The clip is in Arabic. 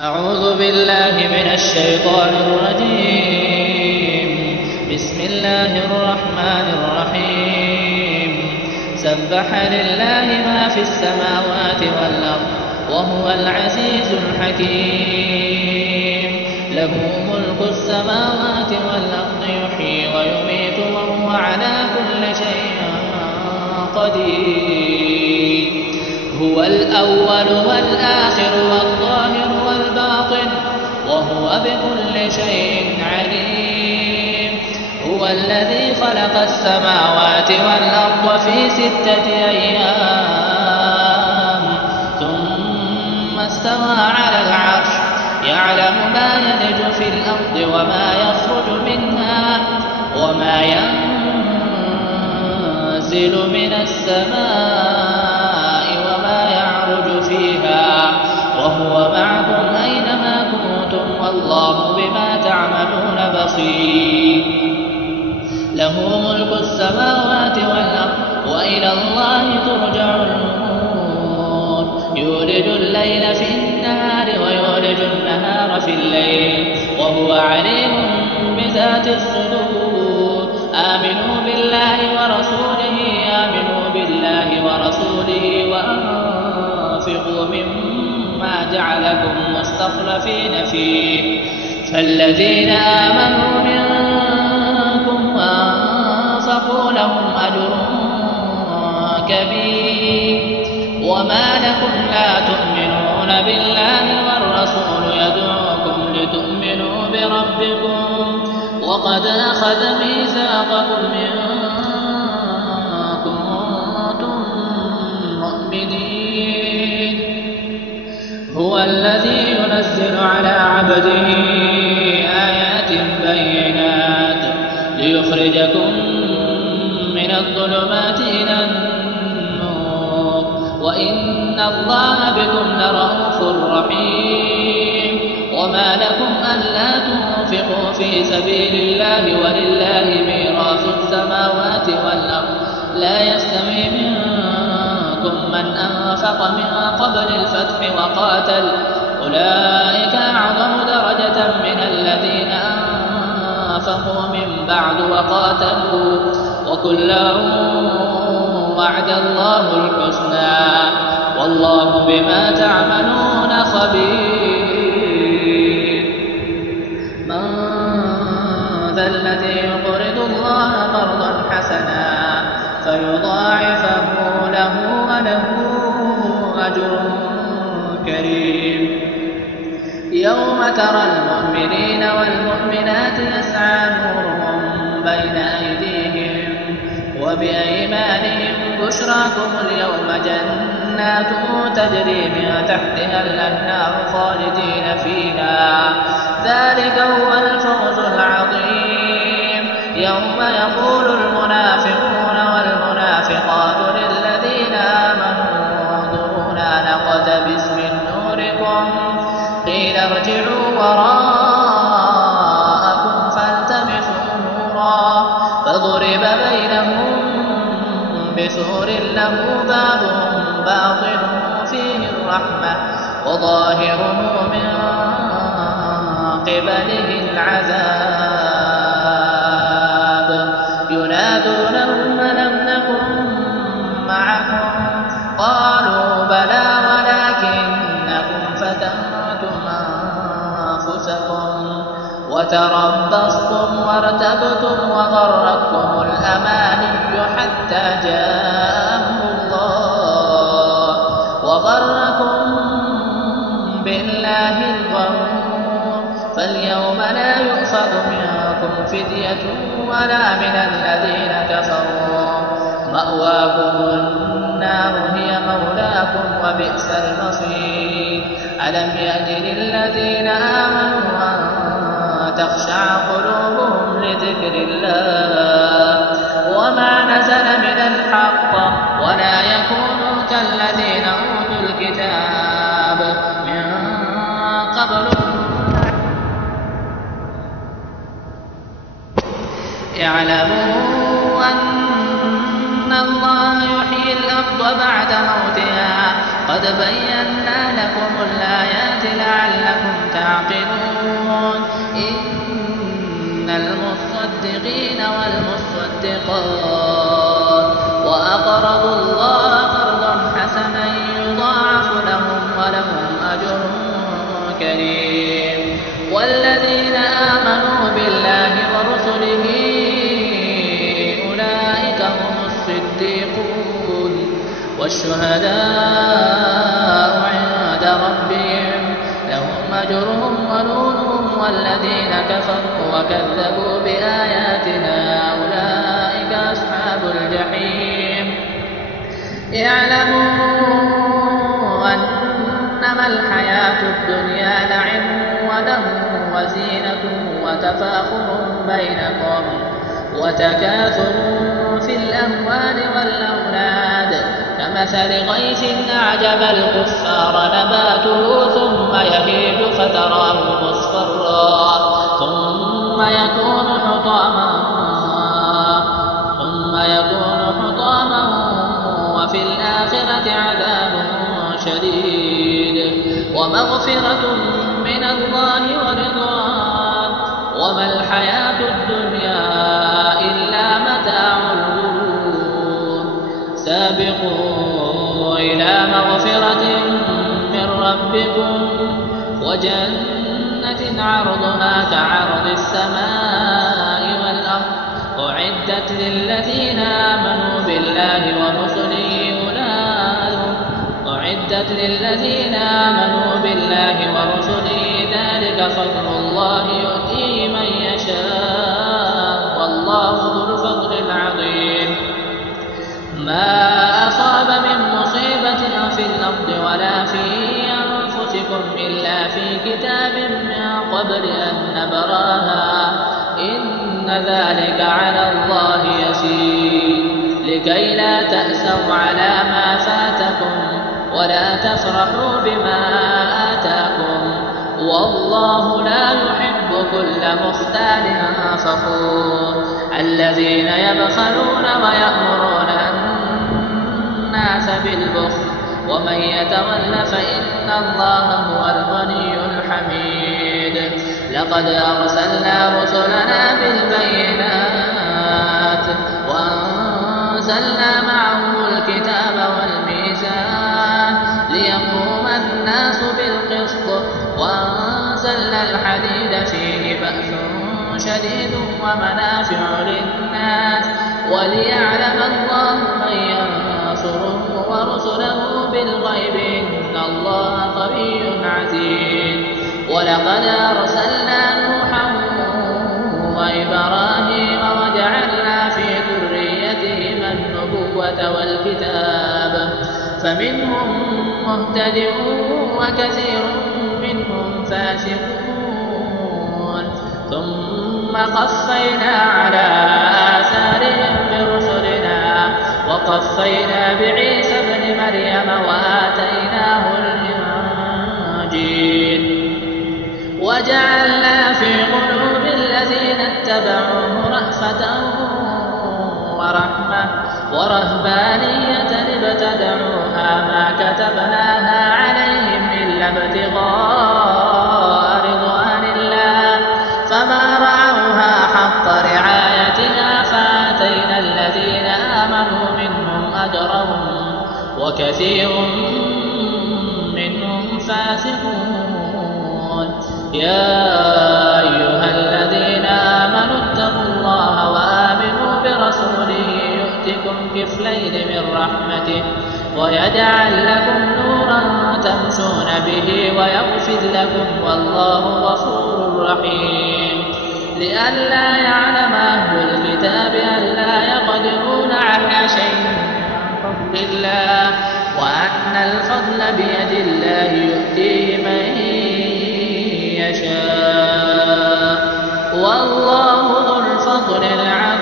أعوذ بالله من الشيطان الرجيم. بسم الله الرحمن الرحيم. سبح لله ما في السماوات والأرض وهو العزيز الحكيم. له ملك السماوات والأرض يحيي ويميت وهو على كل شيء قدير. هو الأول والآخر والظاهر والباطن وهو بكل شيء عليم. هو الذي خلق السماوات والأرض في 6 أيام ثم استوى على العرش يعلم ما يلج في الأرض وما يخرج منها وما ينزل من السماء وما يعرج فيها وهو معكم أينما كنتم والله بما تعملون بصير. له ملك السماوات والأرض وإلى الله ترجع الأمور. يولج الليل في النهار ويولج النهار في الليل وهو عليم بذات الصدور. آمنوا بالله ورسوله وأنفقوا مما جعلكم مستخلفين فيه فالذين آمنوا منكم وأنفقوا لهم أجر كبير. وما لكم لا تؤمنون بالله والرسول يدعوكم لتؤمنوا بربكم وقد أخذ ميثاقكم إن كنتم مؤمنين. هو الذي ينزل على عبده آيات بينات ليخرجكم من الظلمات إلى النور وإن الله بكم لرءوف رحيم. وما لكم ألا تنفقوا في سبيل الله ولله ميراث السماوات والأرض لا يستوي منكم من أنفق من قبل الفتح وقاتل أولئك أعظم درجة من الذين أنفقوا من بعد وقاتلوا وكلا وعد الله الحسنى والله بما تعملون خبير. من ذا الذي يقرض الله قرضا حسنا فيضاعفه له وله أجر كريم. يوم ترى المؤمنين والمؤمنات يسعى نورهم بين أيديهم وبأيمانهم بشراكم اليوم جنات تجري من تحتها الأنهار خالدين فيها ذلك هو الفوز العظيم. يوم يقول المنافقون والمنافقات للذين آمنوا انظرونا نقتبس من نوركم قيل ارجعوا وراءكم فالتمسوا نورا فضرب بينهم بسور له باب باطنه فيه الرحمة وظاهره من قبله العذاب. ينادونهم ألم نكن معكم قالوا بلى ولكنكم فتنتم أنفسكم وتربصتم وارتبتم وغرتكم الأماني حتى جاء أمر الله وغركم بالله الغرور. فاليوم لا يؤخذ منكم فدية ولا من الذين كفروا مأواكم النار هي مولاكم وبئس المصير. ألم يأن للذين آمنوا أن تخشع قلوبهم لذكر الله وما نزل من الحق ولا يكونوا كالذين أوتوا الكتاب من قبل اعلموا أن الله يحيي الأرض بعد موتها قد بينا لكم الآيات لعلكم الشيطان وأقرضوا الله قرضا حسنا يضاعف لهم ولهم أجر كريم. والذين آمنوا بالله ورسله أولئك هم الصديقون والشهداء عند ربهم لهم أجرهم ونورهم. والذين كفروا وكذبوا بآياتنا أولئك أصحاب الجحيم. اعلموا أنما الحياة الدنيا لعب وله وزينة وتفاخر بينكم وتكاثر في الأموال والأولاد كمثل غيث أعجب الكفار نباته ثم يهيج فتراه مصفرا ثم يكون حطاما وفي الآخرة عذاب شديد ومغفرة من الله ورضوان وما الحياة الدنيا إلا متاع الغرور. سابقوا إلى مغفرة من ربكم وجنة عرضها كعرض السماء والأرض أعدت للذين آمنوا بالله ورسله ذلك فضل الله يؤتيه من يشاء والله ذو الفضل العظيم. ما أصاب من مصيبة في الأرض ولا في أنفسكم إلا في كتاب من قبل أن نبراها إن ذلك على الله يسير. لكي لا تأسوا على ما فاتكم ولا تفرحوا بما آتاكم والله لا يحب كل مختال فخور. الذين يبخلون ويأمرون الناس بالبخل ومن يتول فإن الله هو الغني الحميد. لقد أرسلنا رسلنا بالبينات وأنزلنا معهم الكتاب والميزان ليقوم الناس بالقسط وأنزلنا الحديد فيه بأس شديد ومنافع للناس وليعلم الله من ينصره ورسله بالغيب إن الله قوي عزيز. ولقد أرسلنا نوحا وإبراهيم وجعلنا في ذريتهما النبوة والكتاب فمنهم مهتد وكثير منهم فاسقون. ثم قفينا على آثارهم برسلنا وقفينا بعيسى ابن مريم وآتيناه الإنجيل وجعلنا في قلوب الذين اتبعوه رأفة ورحمة ورهبانية ابتدعوها ما كتبناها عليهم إلا ابتغاء رضوان الله فما رعوها حق رعايتها فآتينا الذين آمنوا منهم أجرهم وكثير منهم فاسقون. يا أيها الذين آمنوا اتقوا الله وآمنوا برسوله يؤتكم كفلين من رحمته ويجعل لكم نورا تمشون به ويغفر لكم والله غفور رحيم. لئلا يعلم أهل الكتاب ألا يقدرون على شيء من فضل الله وأن الفضل بيد الله يؤتيه من يشاء والله ذو الفضل العظيم.